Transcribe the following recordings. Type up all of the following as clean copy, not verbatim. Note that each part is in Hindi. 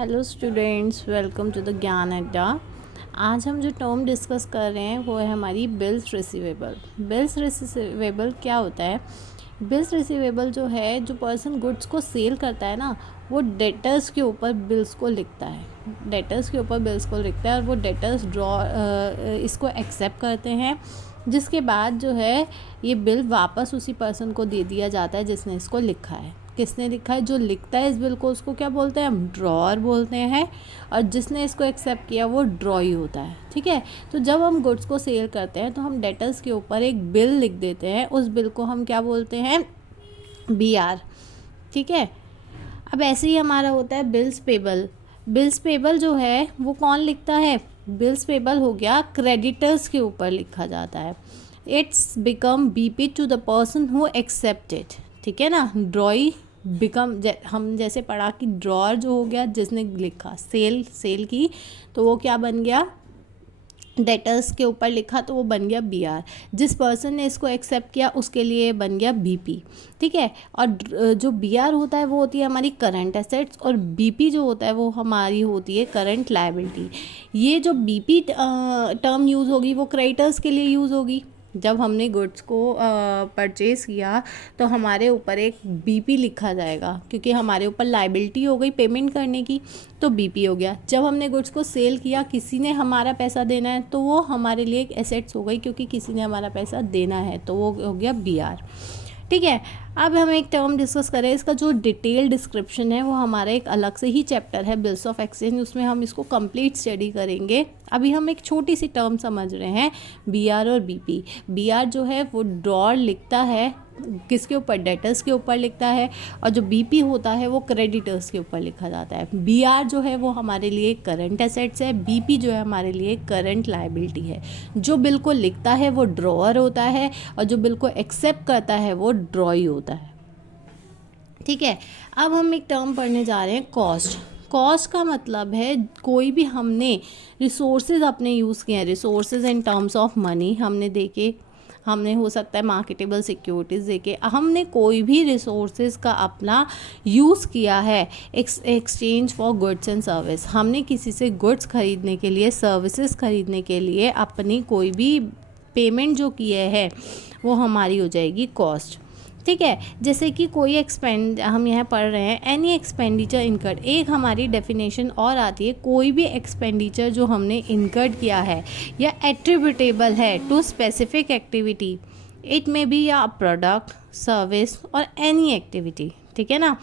Hello students, welcome to the Gyan Adda. आज हम जो टर्म डिस्कस कर रहे हैं वो है हमारी बिल्स रिसीवेबल। बिल्स रिसीवेबल क्या होता है? बिल्स रिसीवेबल जो है, जो पर्सन गुड्स को सेल करता है ना, वो डेटर्स के ऊपर बिल्स को लिखता है। डेटर्स के ऊपर बिल्स को लिखता है और वो डेटर्स इसको एक्सेप्ट करते हैं, जिसके बाद जो है ये बिल वापस उसी पर्सन को दे दिया जाता है जिसने इसको लिखा है। किसने लिखा है? जो लिखता है इस बिल को, उसको क्या बोलते हैं? हम ड्रॉअर बोलते हैं, और जिसने इसको एक्सेप्ट किया वो ड्रॉई होता है। ठीक है, तो जब हम गुड्स को सेल करते हैं तो हम डेटर्स के ऊपर एक बिल लिख देते हैं। उस बिल को हम क्या बोलते हैं? BR। ठीक है, अब ऐसे ही हमारा होता है बिल्स पेबल। बिल्स पेबल जो है वो कौन लिखता है? बिल्स पेबल हो गया क्रेडिटर्स के ऊपर लिखा जाता है। It's become BP to the person who accepted. ठीक है ना, ड्रॉई बिकम, हम जैसे पढ़ा कि ड्रॉअर जो हो गया जिसने लिखा, सेल की, तो वो क्या बन गया? डेटर्स के ऊपर लिखा तो वो बन गया BR। जिस पर्सन ने इसको एक्सेप्ट किया उसके लिए बन गया BP। ठीक है, और जो BR होता है वो होती है हमारी करंट एसेट्स, और BP जो होता है वो हमारी होती है करंट लायबिलिटी। ये जो BP टर्म यूज़ होगी वो क्रेडिटर्स के लिए यूज़ होगी। जब हमने गुड्स को परचेज़ किया तो हमारे ऊपर एक BP लिखा जाएगा, क्योंकि हमारे ऊपर लायबिलिटी हो गई पेमेंट करने की, तो BP हो गया। जब हमने गुड्स को सेल किया, किसी ने हमारा पैसा देना है, तो वो हमारे लिए एक एसेट्स हो गई, क्योंकि किसी ने हमारा पैसा देना है, तो वो हो गया BR। ठीक है, अब हम एक टर्म डिस्कस करें। इसका जो डिटेल डिस्क्रिप्शन है वो हमारा एक अलग से ही चैप्टर है, बिल्स ऑफ एक्सचेंज, उसमें हम इसको कंप्लीट स्टडी करेंगे। अभी हम एक छोटी सी टर्म समझ रहे हैं, BR और BP। BR जो है वो ड्रॉअर लिखता है, किसके ऊपर? डेटर्स के ऊपर लिखता है, और जो BP होता है वो क्रेडिटर्स के ऊपर लिखा जाता है। BR जो है वो हमारे लिए करंट एसेट्स है, BP जो है हमारे लिए करंट लायबिलिटी है। जो बिल को लिखता है वो ड्रॉअर होता है, और जो बिल को एक्सेप्ट करता है वो ड्रॉई होता है। ठीक है, अब हम एक टर्म पढ़ने जा रहे हैं, कॉस्ट। कॉस्ट का मतलब है कोई भी हमने रिसोर्सेज अपने यूज़ किए हैं, resources in terms of money हमने देके, हमने हो सकता है मार्केटेबल सिक्योरिटीज़ देके, हमने कोई भी रिसोर्सेज का अपना यूज़ किया है exchange for goods and service. हमने किसी से गुड्स खरीदने के लिए, सर्विसेज खरीदने के लिए अपनी कोई भी पेमेंट जो किए है वो हमारी हो जाएगी कॉस्ट। ठीक है, जैसे कि कोई हम यहाँ पढ़ रहे हैं, एनी एक्सपेंडिचर इनकर्ड। एक हमारी डेफिनेशन और आती है, कोई भी एक्सपेंडिचर जो हमने इनकर्ड किया है या एट्रीब्यूटेबल है टू स्पेसिफिक एक्टिविटी, इट में बी या प्रोडक्ट, सर्विस और एनी एक्टिविटी। ठीक है ना,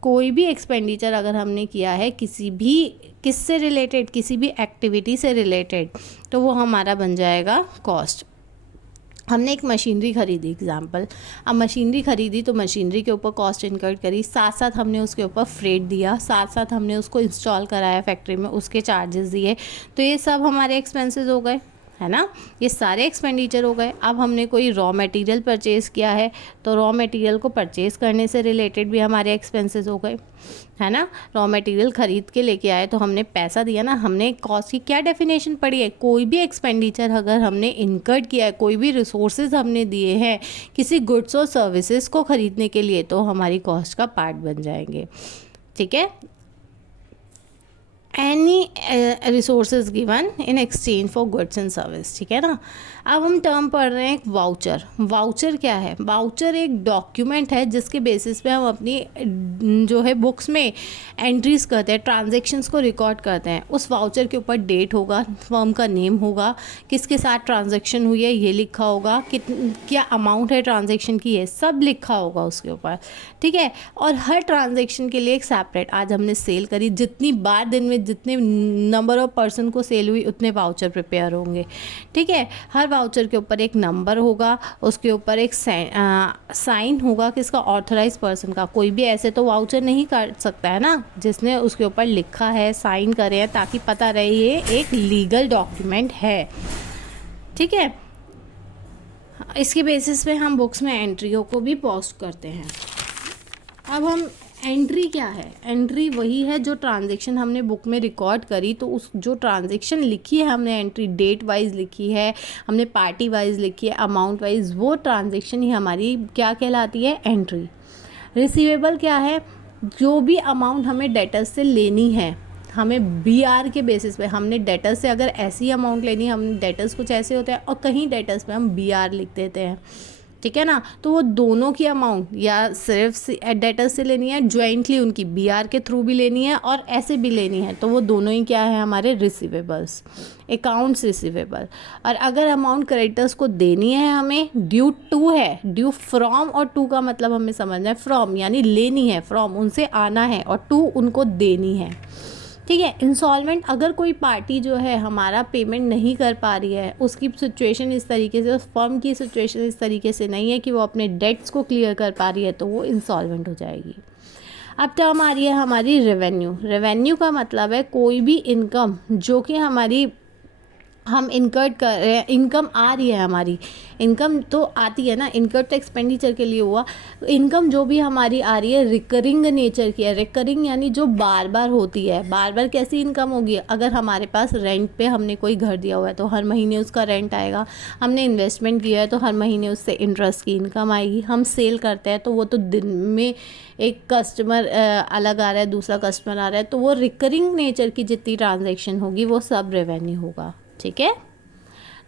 कोई भी एक्सपेंडिचर अगर हमने किया है किससे रिलेटेड, किसी भी एक्टिविटी से रिलेटेड, तो वो हमारा बन जाएगा कॉस्ट। हमने एक मशीनरी खरीदी, एग्जाम्पल, अब मशीनरी खरीदी तो मशीनरी के ऊपर कॉस्ट इनकर्ड करी, साथ साथ हमने उसके ऊपर फ्रेट दिया, साथ साथ हमने उसको इंस्टॉल कराया फैक्ट्री में, उसके चार्जेस दिए, तो ये सब हमारे एक्सपेंसेस हो गए, है ना, ये सारे एक्सपेंडिचर हो गए। अब हमने कोई रॉ मटेरियल परचेज़ किया है, तो रॉ मटेरियल को परचेज़ करने से रिलेटेड भी हमारे एक्सपेंसेस हो गए, है ना। रॉ मटेरियल ख़रीद के लेके आए तो हमने पैसा दिया ना। हमने कॉस्ट की क्या डेफिनेशन पढ़ी है? कोई भी एक्सपेंडिचर अगर हमने इनकर्ड किया है, कोई भी रिसोर्सेज हमने दिए हैं किसी गुड्स और सर्विसेज को ख़रीदने के लिए, तो हमारी कॉस्ट का पार्ट बन जाएंगे। ठीक है, any resources given in exchange for goods and service. ठीक है ना, अब हम टर्म पढ़ रहे हैं एक वाउचर। वाउचर क्या है? वाउचर एक डॉक्यूमेंट है जिसके बेसिस पे हम अपनी जो है बुक्स में एंट्रीज करते हैं, ट्रांजैक्शंस को रिकॉर्ड करते हैं। उस वाउचर के ऊपर डेट होगा, फर्म का नेम होगा, किसके साथ ट्रांजैक्शन हुई है ये लिखा होगा, क्या अमाउंट है ट्रांजैक्शन की, ये सब लिखा होगा उसके ऊपर। ठीक है, और हर ट्रांजैक्शन के लिए एक सेपरेट, आज हमने सेल करी, जितनी बार दिन में जितने नंबर ऑफ पर्सन को सेल हुई उतने वाउचर प्रिपेयर होंगे। ठीक है, हर वाउचर के ऊपर एक नंबर होगा, उसके ऊपर एक साइन होगा, किसका? ऑथराइज पर्सन का। कोई भी ऐसे तो वाउचर नहीं कर सकता है ना, जिसने उसके ऊपर लिखा है, साइन करे हैं, ताकि पता रहे ये एक लीगल डॉक्यूमेंट है। ठीक है, इसके बेसिस पे हम बुक्स में एंट्रियों को भी पोस्ट करते हैं। अब हम एंट्री क्या है? एंट्री वही है जो ट्रांजैक्शन हमने बुक में रिकॉर्ड करी, तो उस जो ट्रांजैक्शन लिखी है हमने, एंट्री डेट वाइज लिखी है, हमने पार्टी वाइज लिखी है, अमाउंट वाइज, वो ट्रांजैक्शन ही हमारी क्या कहलाती है? एंट्री। रिसीवेबल क्या है? जो भी अमाउंट हमें डेटर्स से लेनी है, हमें बीआर के बेसिस पे, हमने डेटर्स से अगर ऐसी अमाउंट लेनी है, हम डेटर्स कुछ ऐसे होते हैं और कहीं डेटर्स पे हम बीआर लिख देते हैं, ठीक है ना। तो वो दोनों की अमाउंट या सिर्फ डेटर्स से लेनी है, ज्वाइंटली उनकी बीआर के थ्रू भी लेनी है और ऐसे भी लेनी है, तो वो दोनों ही क्या है हमारे रिसीवेबल्स, अकाउंट्स रिसीवेबल। और अगर अमाउंट क्रेडिटर्स को देनी है हमें, ड्यू टू है, ड्यू फ्रॉम, और टू का मतलब हमें समझना है फ्रॉम यानी लेनी है, फ्रॉम उनसे आना है और टू उनको देनी है, ठीक है। इंस्टॉलमेंट, अगर कोई पार्टी जो है हमारा पेमेंट नहीं कर पा रही है, उसकी सिचुएशन इस तरीके से, उस फर्म की सिचुएशन इस तरीके से नहीं है कि वो अपने डेट्स को क्लियर कर पा रही है, तो वो इंस्टॉलमेंट हो जाएगी। अब टर्म आ रही है हमारी रेवेन्यू। रेवेन्यू का मतलब है कोई भी इनकम जो कि हमारी हम इनकर्ड कर रहे हैं, इनकम आ रही है हमारी, इनकम तो आती है ना, इनकर्ड तो एक्सपेंडिचर के लिए हुआ, इनकम जो भी हमारी आ रही है रिकरिंग नेचर की है। रिकरिंग यानी जो बार बार होती है। बार बार कैसी इनकम होगी, अगर हमारे पास रेंट पे हमने कोई घर दिया हुआ है तो हर महीने उसका रेंट आएगा, हमने इन्वेस्टमेंट किया है तो हर महीने उससे इंटरेस्ट की इनकम आएगी, हम सेल करते हैं तो वो तो दिन में एक कस्टमर अलग आ रहा है, दूसरा कस्टमर आ रहा है, तो वो रिकरिंग नेचर की जितनी ट्रांजेक्शन होगी वो सब रेवेन्यू होगा, ठीक है।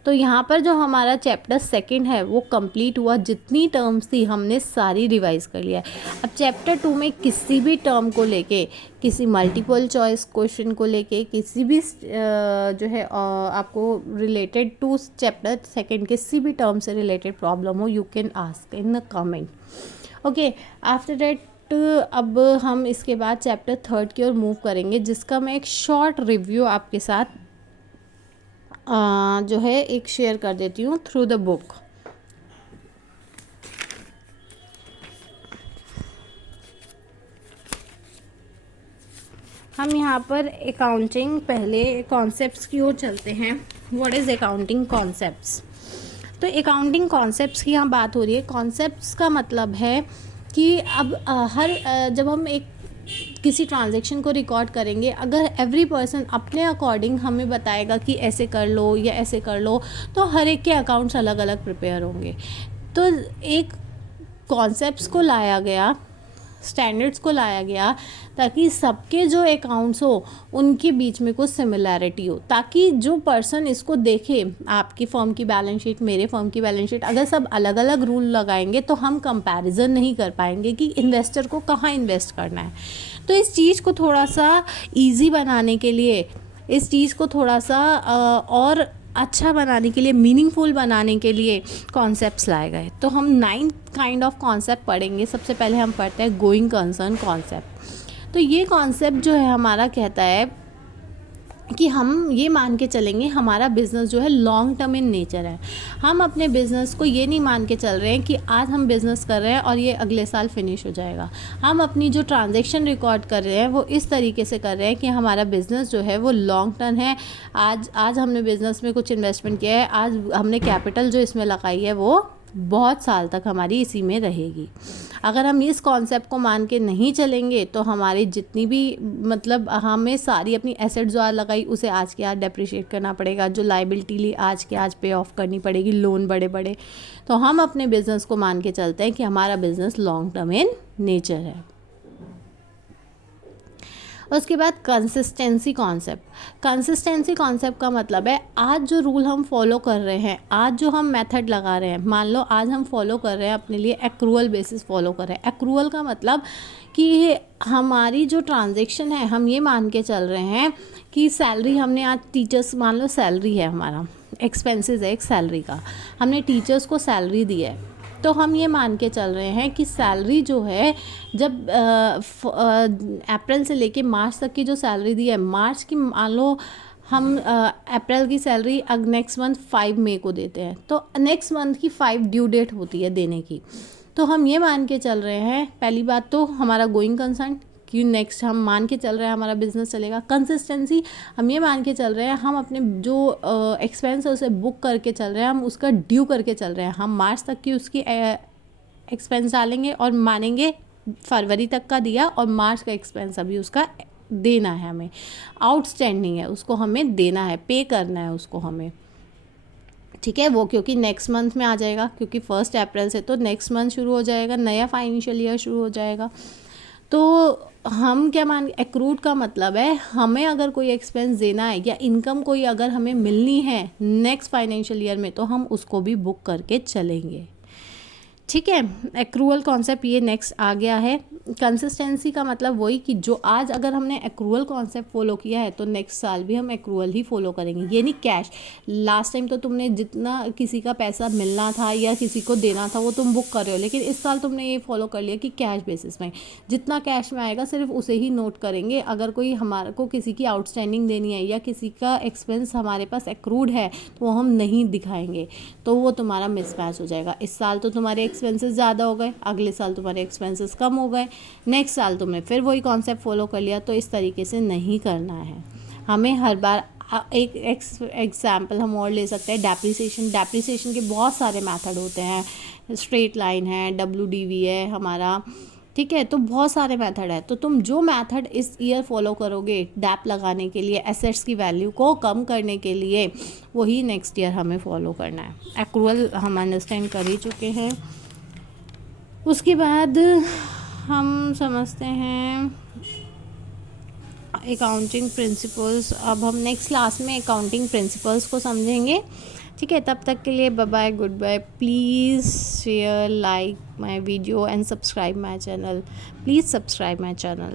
तो यहाँ पर जो हमारा चैप्टर सेकंड है वो कंप्लीट हुआ, जितनी टर्म्स थी हमने सारी रिवाइज कर लिया है। अब चैप्टर 2 में किसी भी टर्म को लेके, किसी मल्टीपल चॉइस क्वेश्चन को लेके, किसी भी जो है आपको रिलेटेड टू चैप्टर सेकंड किसी भी टर्म से रिलेटेड प्रॉब्लम हो, you can ask in the comment, okay. After that अब हम इसके बाद चैप्टर 3 की ओर मूव करेंगे, जिसका मैं एक शॉर्ट रिव्यू आपके साथ जो है एक शेयर कर देती हूँ थ्रू द बुक। हम यहाँ पर अकाउंटिंग पहले कॉन्सेप्ट्स की ओर चलते हैं। What is accounting concepts? तो अकाउंटिंग कॉन्सेप्ट्स की यहाँ बात हो रही है। कॉन्सेप्ट्स का मतलब है कि अब जब हम एक किसी ट्रांजैक्शन को रिकॉर्ड करेंगे, अगर एवरी पर्सन अपने अकॉर्डिंग हमें बताएगा कि ऐसे कर लो या ऐसे कर लो, तो हर एक के अकाउंट्स अलग अलग प्रिपेयर होंगे। तो एक कॉन्सेप्ट्स को लाया गया, स्टैंडर्ड्स को लाया गया, ताकि सबके जो अकाउंट्स हो उनके बीच में कुछ सिमिलैरिटी हो, ताकि जो पर्सन इसको देखे, आपकी फर्म की बैलेंस शीट, मेरे फर्म की बैलेंस शीट, अगर सब अलग अलग रूल लगाएंगे तो हम कंपैरिजन नहीं कर पाएंगे कि इन्वेस्टर को कहाँ इन्वेस्ट करना है। तो इस चीज़ को थोड़ा सा ईजी बनाने के लिए, इस चीज़ को थोड़ा सा और अच्छा बनाने के लिए, मीनिंगफुल बनाने के लिए कॉन्सेप्ट्स लाए गए। तो हम 9 काइंड ऑफ कॉन्सेप्ट पढ़ेंगे। सबसे पहले हम पढ़ते हैं गोइंग कंसर्न कॉन्सेप्ट। तो ये कॉन्सेप्ट जो है हमारा कहता है कि हम ये मान के चलेंगे हमारा बिज़नेस जो है लॉन्ग टर्म इन नेचर है। हम अपने बिज़नेस को ये नहीं मान के चल रहे हैं कि आज हम बिज़नेस कर रहे हैं और ये अगले साल फिनिश हो जाएगा। हम अपनी जो ट्रांजैक्शन रिकॉर्ड कर रहे हैं वो इस तरीके से कर रहे हैं कि हमारा बिज़नेस जो है वो लॉन्ग टर्म है। आज हमने बिज़नेस में कुछ इन्वेस्टमेंट किया है, आज हमने कैपिटल जो इसमें लगाई है वो बहुत साल तक हमारी इसी में रहेगी। अगर हम इस कॉन्सेप्ट को मान के नहीं चलेंगे तो हमारी जितनी भी मतलब हमें सारी अपनी एसेट जो आज लगाई उसे आज के आज डेप्रिशिएट करना पड़ेगा, जो लाइबिलिटी ली आज के आज पे ऑफ करनी पड़ेगी, लोन बड़े बड़े। तो हम अपने बिजनेस को मान के चलते हैं कि हमारा business long term in nature है। उसके बाद कंसिस्टेंसी कॉन्सेप्ट। कंसिस्टेंसी कॉन्सेप्ट का मतलब है आज जो रूल हम फॉलो कर रहे हैं, आज जो हम मेथड लगा रहे हैं, मान लो आज हम फॉलो कर रहे हैं अपने लिए एक्रूअल बेसिस फॉलो कर रहे हैं। एक्रूअल का मतलब कि हमारी जो ट्रांजैक्शन है हम ये मान के चल रहे हैं कि सैलरी हमने आज टीचर्स, मान लो सैलरी है, हमारा एक्सपेंसेस है एक सैलरी का, हमने टीचर्स को सैलरी दी है, तो हम ये मान के चल रहे हैं कि सैलरी जो है जब अप्रैल से लेके मार्च तक की जो सैलरी दी है, मार्च की मान लो हम अप्रैल की सैलरी नेक्स्ट मंथ 5 मई को देते हैं, तो नेक्स्ट मंथ की 5 ड्यू डेट होती है देने की। तो हम ये मान के चल रहे हैं, पहली बात तो हमारा गोइंग कंसर्न कि नेक्स्ट हम मान के चल रहे हैं हमारा बिजनेस चलेगा। कंसिस्टेंसी, हम ये मान के चल रहे हैं हम अपने जो एक्सपेंस है उसे बुक करके चल रहे हैं, हम उसका ड्यू करके चल रहे हैं। हम मार्च तक की उसकी एक्सपेंस डालेंगे और मानेंगे फरवरी तक का दिया और मार्च का एक्सपेंस अभी उसका देना है, हमें आउटस्टैंडिंग है, उसको हमें देना है, पे करना है उसको हमें, ठीक है। वो क्योंकि नेक्स्ट मंथ में आ जाएगा, क्योंकि 1 अप्रैल से तो नेक्स्ट मंथ शुरू हो जाएगा, नया फाइनेंशियल ईयर शुरू हो जाएगा। तो हम क्या मान, एक्रूड का मतलब है हमें अगर कोई एक्सपेंस देना है या इनकम कोई अगर हमें मिलनी है नेक्स्ट फाइनेंशियल ईयर में, तो हम उसको भी बुक करके चलेंगे। ठीक है, एक्रूअल कॉन्सेप्ट ये नेक्स्ट आ गया है। कंसिस्टेंसी का मतलब वही कि जो आज अगर हमने एक्रूअल कॉन्सेप्ट फॉलो किया है तो नेक्स्ट साल भी हम एक्रूअल ही फॉलो करेंगे। ये नहीं कैश, लास्ट टाइम तो तुमने जितना किसी का पैसा मिलना था या किसी को देना था वो तुम बुक कर रहे हो, लेकिन इस साल तुमने ये फॉलो कर लिया कि कैश बेसिस में जितना कैश में आएगा सिर्फ उसे ही नोट करेंगे। अगर कोई हमारे को किसी की आउटस्टैंडिंग देनी है या किसी का एक्सपेंस हमारे पास एक्रूड है तो वो हम नहीं दिखाएंगे, तो वो तुम्हारा मिसमैच हो जाएगा। इस साल तो तुम्हारे एक्सपेंसेस ज़्यादा हो गए, अगले साल तुम्हारे एक्सपेंसेस कम हो गए, नेक्स्ट साल तुमने फिर वही कॉन्सेप्ट फॉलो कर लिया। तो इस तरीके से नहीं करना है हमें। हर बार एक एग्जाम्पल हम और ले सकते हैं, डेप्रिसिएशन के बहुत सारे मेथड होते हैं, स्ट्रेट लाइन है, WDV है हमारा, ठीक है, तो बहुत सारे मेथड है। तो तुम जो मेथड इस ईयर फॉलो करोगे डैप लगाने के लिए, एसेट्स की वैल्यू को कम करने के लिए, वही नेक्स्ट ईयर हमें फॉलो करना है। एक्रूअल हम अंडरस्टैंड कर ही चुके हैं। उसके बाद हम समझते हैं अकाउंटिंग प्रिंसिपल्स। अब हम नेक्स्ट क्लास में अकाउंटिंग प्रिंसिपल्स को समझेंगे। ठीक है, तब तक के लिए bye bye, good bye. Please share, like my video and subscribe my channel. Please subscribe my channel.